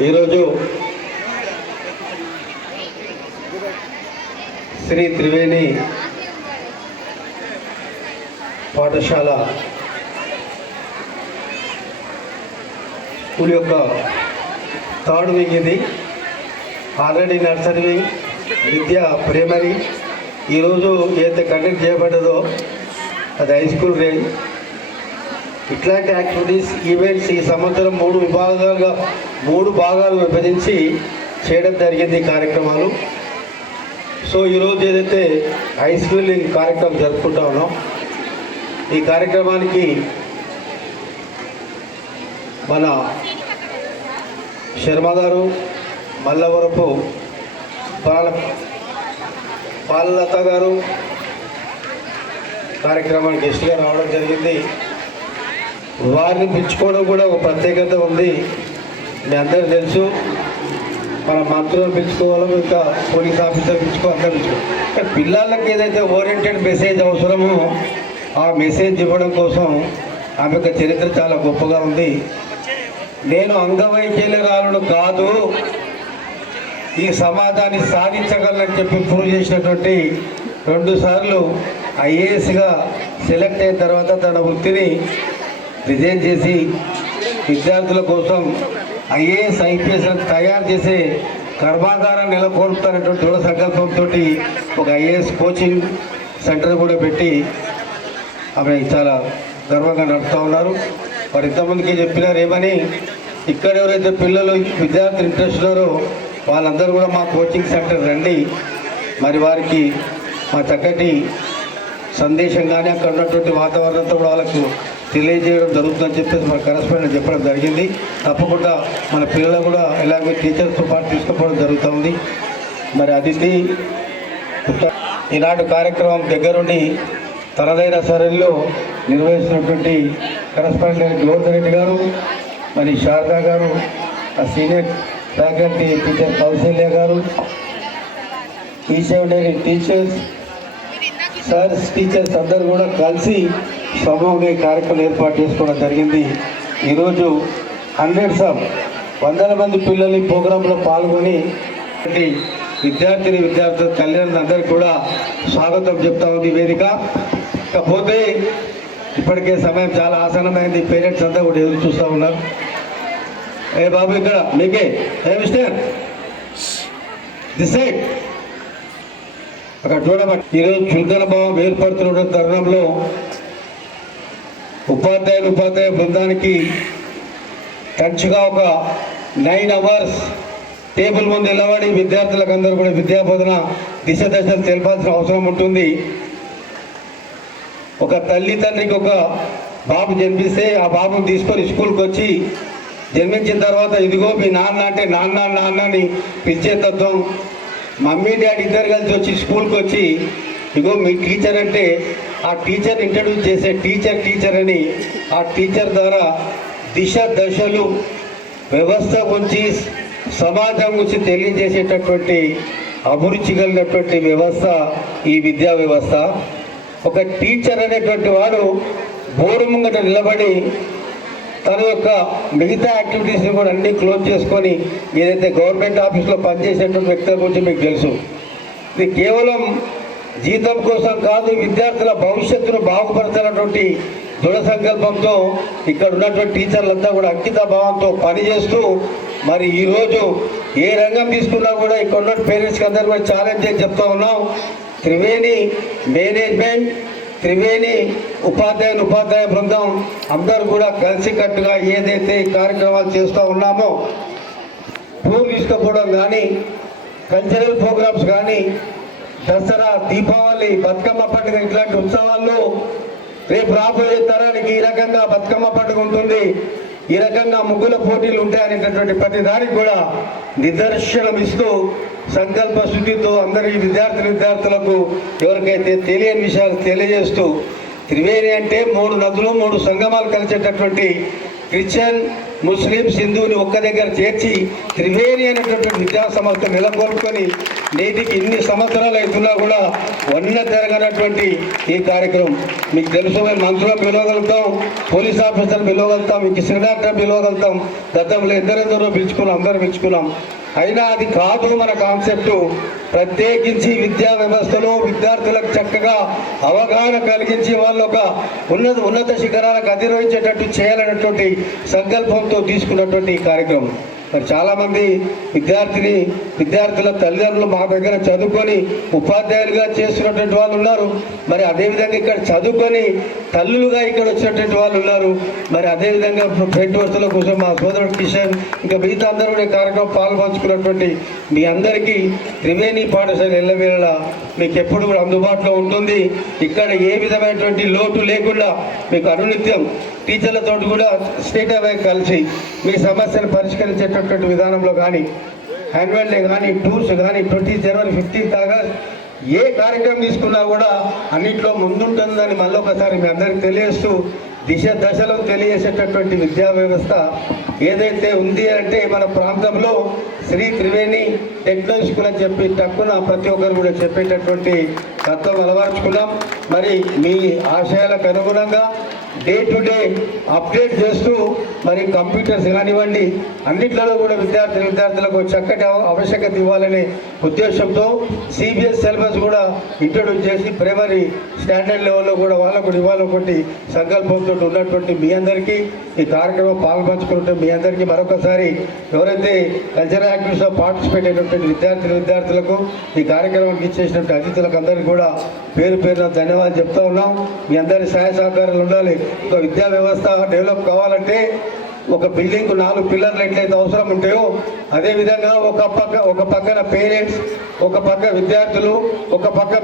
ఈరోజు శ్రీ త్రివేణి పాఠశాల స్కూల్ యొక్క థర్డ్ వింగ్ ఇది. ఆల్రెడీ నర్సరీ వింగ్, విద్యా ప్రైమరీ ఈరోజు ఏదైతే కండక్ట్ చేయబడ్డదో అది హై స్కూల్ రేంజ్. ఇట్లాంటి యాక్టివిటీస్ ఈవెంట్స్ ఈ సంవత్సరం మూడు భాగాలు విభజించి చేయడం జరిగింది కార్యక్రమాలు. సో ఈరోజు ఏదైతే హై స్కూలింగ్ కార్యక్రమం జరుపుకుంటా ఉన్నాం, ఈ కార్యక్రమానికి మన శర్మ గారు, మల్లవరపు పాలలత గారు కార్యక్రమానికి గెస్ట్గా రావడం జరిగింది. వారిని పిలుచుకోవడం కూడా ఒక ప్రత్యేకత ఉంది. మీ అందరూ తెలుసు, మన మంత్రులను పిలుచుకోవాలో ఇంకా పోలీస్ ఆఫీసర్ అందరూ పిలుచుకోవాలి. పిల్లలకి ఏదైతే ఓరియంటెడ్ మెసేజ్ అవసరమో ఆ మెసేజ్ ఇవ్వడం కోసం ఆమె యొక్క చరిత్ర చాలా గొప్పగా ఉంది. నేను అంగవైకల్యరాలను కాదు, ఈ సమాజాన్ని సాధించగలనని చెప్పి ప్రూవ్ చేసినటువంటి 2 సార్లు ఐఏఎస్గా సెలెక్ట్ అయిన తర్వాత తన వృత్తిని రిజైన్ చేసి విద్యార్థుల కోసం ఐఏఎస్ ఐపీఎస్ తయారు చేసే కర్మాగారం నెలకొల్పుతున్నటువంటి దృఢ సంకల్పంతో ఒక ఐఏఎస్ కోచింగ్ సెంటర్ కూడా పెట్టి ఆమె చాలా గర్వంగా నడుపుతూ ఉన్నారు. మరి ఇంతమందికి చెప్పినారు ఏమని, ఇక్కడ ఎవరైతే పిల్లలు విద్యార్థులు ఇంట్రెస్ట్ ఉన్నారో వాళ్ళందరూ కూడా మా కోచింగ్ సెంటర్ రండి, మరి వారికి మా చక్కటి సందేశం కానీ అక్కడ ఉన్నటువంటి వాతావరణంతో కూడా వాళ్ళకు తెలియజేయడం జరుగుతుందని చెప్పేసి మన కరెస్పాండెంట్ చెప్పడం జరిగింది. తప్పకుండా మన పిల్లలు కూడా ఎలాగో టీచర్స్తో పాటు తీసుకుపోవడం జరుగుతుంది. మరి అదితి ఈనాడు కార్యక్రమం దగ్గరుండి తనదైన సరళిలో నిర్వహిస్తున్నటువంటి కరెస్పాండెంట్ గోవర్ధన్ రెడ్డి గారు, మరి శారదా గారు, సీనియర్ ఫ్యాకల్టీ టీచర్ కౌశల్య గారు, ఈ7 టీచర్స్, సార్స్, టీచర్స్ అందరూ కూడా కలిసి సమూహంగా ఈ కార్యక్రమం ఏర్పాటు చేసుకోవడం జరిగింది. ఈరోజు వందల మంది పిల్లలు ఈ ప్రోగ్రాంలో పాల్గొని విద్యార్థుల తల్లిదండ్రులందరికీ కూడా స్వాగతం చెప్తా ఉంది వేదిక. ఇకపోతే ఇప్పటికే సమయం చాలా ఆసన్నమైంది, పేరెంట్స్ అంతా కూడా ఎదురు చూస్తూ ఉన్నారు. ఏ బాబు ఇక్కడ మీకే ఏ మిస్టర్ దిస్ సైడ్ అక్కడ చూడబట్టి ఈరోజు చులకన భావం ఏర్పడుతున్న తరుణంలో ఉపాధ్యాయ బృందానికి తరచుగా ఒక 9 అవర్స్ టేబుల్ ముందు నిలబడి విద్యార్థులకు అందరూ కూడా విద్యాబోధన దశలు తెలపాల్సిన అవసరం ఉంటుంది. ఒక తండ్రికి ఒక బాబు జన్మిస్తే ఆ బాబుని తీసుకొని స్కూల్కి వచ్చి జన్మించిన తర్వాత ఇదిగో మీ నాన్న అంటే నాన్న అని పిలిచే తత్వం, మమ్మీ డాడీ ఇద్దరు కలిసి వచ్చి స్కూల్కి వచ్చి ఇగో మీ టీచర్ అంటే ఆ టీచర్ ఇంట్రడ్యూస్ చేసే టీచర్ అని ఆ టీచర్ ద్వారా దశలు వ్యవస్థ గురించి సమాజం గురించి తెలియజేసేటటువంటి అభిరుచి కలిగినటువంటి వ్యవస్థ ఈ విద్యా వ్యవస్థ. ఒక టీచర్ అనేటువంటి వాడు బోర్డు ముంగట నిలబడి తన యొక్క మిగతా యాక్టివిటీస్ని కూడా అన్నీ క్లోజ్ చేసుకొని ఏదైతే గవర్నమెంట్ ఆఫీస్లో పనిచేసేటువంటి వ్యక్తుల గురించి మీకు తెలుసు. ఇది కేవలం జీతం కోసం కాదు, విద్యార్థుల భవిష్యత్తును బాగుపరచాలన్నటువంటి దృఢ సంకల్పంతో ఇక్కడ ఉన్నటువంటి టీచర్లంతా కూడా అంకిత భావంతో పనిచేస్తూ మరి ఈరోజు ఏ రంగం తీసుకున్నా కూడా ఇక్కడ ఉన్న పేరెంట్స్కి అందరూ కూడా ఛాలెంజ్ చేసి చెప్తా ఉన్నాం. త్రివేణి మేనేజ్మెంట్, త్రివేణి ఉపాధ్యాయ బృందం అందరూ కూడా కలిసికట్టుగా ఏదైతే కార్యక్రమాలు చేస్తూ ఉన్నామో, టూర్ తీసుకుపోవడం కానీ, కల్చరల్ ప్రోగ్రామ్స్ కానీ, దసరా, దీపావళి, బతుకమ్మ పండుగ ఇట్లాంటి ఉత్సవాల్లో రేపు రాబోయే తరానికి ఈ రకంగా బతుకమ్మ పండుగ ఉంటుంది, ఈ రకంగా ముగ్గుల పోటీలు ఉంటాయనేటటువంటి ప్రతి దానికి కూడా నిదర్శనం ఇస్తూ సంకల్ప శుద్ధితో అందరి విద్యార్థులకు ఎవరికైతే తెలియని విషయాలు తెలియజేస్తూ త్రివేణి అంటే 3 నదులు 3 సంగమాలు కలిసేటటువంటి క్రిస్టియన్ ముస్లిమ్స్ హిందువుని ఒక్క దగ్గర చేర్చి త్రివేణి అనేటువంటి విద్యా సంస్థ నెలకొల్పుకొని నేటికి ఇన్ని సంవత్సరాలు అవుతున్నా కూడా వన్న తిరగనటువంటి ఈ కార్యక్రమం మీకు తెలుసు. మేము మంత్రులను పిలవగలుగుతాం, పోలీస్ ఆఫీసర్లు పిలవగలుగుతాం, మీకు శ్రీనాథం పిలవగలుగుతాం, గతంలో ఎందరెందరో పిలుచుకున్నాం, అందరూ పిలుచుకున్నాం. అయినా అది కాదు మన కాన్సెప్టు. ప్రత్యేకించి విద్యా వ్యవస్థలో విద్యార్థులకు చక్కగా అవగాహన కలిగించి వాళ్ళు ఒక ఉన్నత శిఖరాలకు అధిరోహించేటట్టు చేయాలన్నటువంటి సంకల్పంతో తీసుకున్నటువంటి ఈ కార్యక్రమం. మరి చాలామంది విద్యార్థుల తల్లిదండ్రులు మా దగ్గర చదువుకొని ఉపాధ్యాయులుగా చేస్తున్నటువంటి వాళ్ళు ఉన్నారు. మరి అదేవిధంగా ఇక్కడ చదువుకొని తల్లులుగా ఇక్కడ వచ్చినటువంటి వాళ్ళు ఉన్నారు. మరి అదేవిధంగా ఫ్రంట్ వరుసల కోసం మా సోదరుడు కిషన్ ఇంకా మిగతా అందరూ కూడా కార్యక్రమం పాల్పంచుకున్నటువంటి మీ అందరికీ త్రివేణి పాఠశాల ఎల్లవేళ మీకు ఎప్పుడు కూడా అందుబాటులో ఉంటుంది. ఇక్కడ ఏ విధమైనటువంటి లోటు లేకుండా మీకు అనునిత్యం టీచర్లతో కూడా స్టేట్ అవే కలిసి మీ సమస్యను పరిష్కరించేటటువంటి విధానంలో కానీ యాన్యువల్ డే కానీ టూర్స్ కానీ 20 జనవరి 15 ఆగస్ట్ ఏ కార్యక్రమం తీసుకున్నా కూడా అన్నింటిలో ముందుంటుందని మళ్ళీ ఒకసారి మీ అందరికీ తెలియజేస్తూ దశలో తెలియజేసేటటువంటి విద్యా వ్యవస్థ ఏదైతే ఉంది అంటే మన ప్రాంతంలో శ్రీ త్రివేణి టెక్నో స్కూల్ అని చెప్పి తక్కువ ప్రతి ఒక్కరు కూడా చెప్పేటటువంటి తత్వం అలవర్చుకున్నాం. మరి మీ ఆశయాలకు అనుగుణంగా డే టు డే అప్డేట్ చేస్తూ మరి కంప్యూటర్స్ కానివ్వండి అన్నిట్లలో కూడా విద్యార్థులకు చక్కటి ఆవశ్యకత ఇవ్వాలనే ఉద్దేశంతో సిబిఎస్ సిలబస్ కూడా ఇంట్రొడ్యూస్ చేసి ప్రైమరీ స్టాండర్డ్ లెవెల్లో కూడా వాళ్ళకు ఇవ్వాలనుకుంటే సంకల్పంతో ఉన్నటువంటి మీ అందరికీ ఈ కార్యక్రమం పాల్పంచుకుంటే మీ అందరికీ మరొకసారి ఎవరైతే కల్చరల్ యాక్టివిటీస్లో పార్టిసిపేట్ అయినటువంటి విద్యార్థులకు ఈ కార్యక్రమానికి ఇచ్చేసినటువంటి అతిథులకు అందరికీ కూడా పేరున ధన్యవాదాలు చెప్తా ఉన్నాం. మీ అందరి సహాయ సహకారాలు ఉండాలి. ఒక విద్యా వ్యవస్థ డెవలప్ కావాలంటే ఒక బిల్డింగ్ 4 పిల్లర్లు ఎట్లయితే అవసరం ఉంటాయో అదేవిధంగా ఒక పక్కన పేరెంట్స్, ఒక పక్క విద్యార్థులు, ఒక పక్క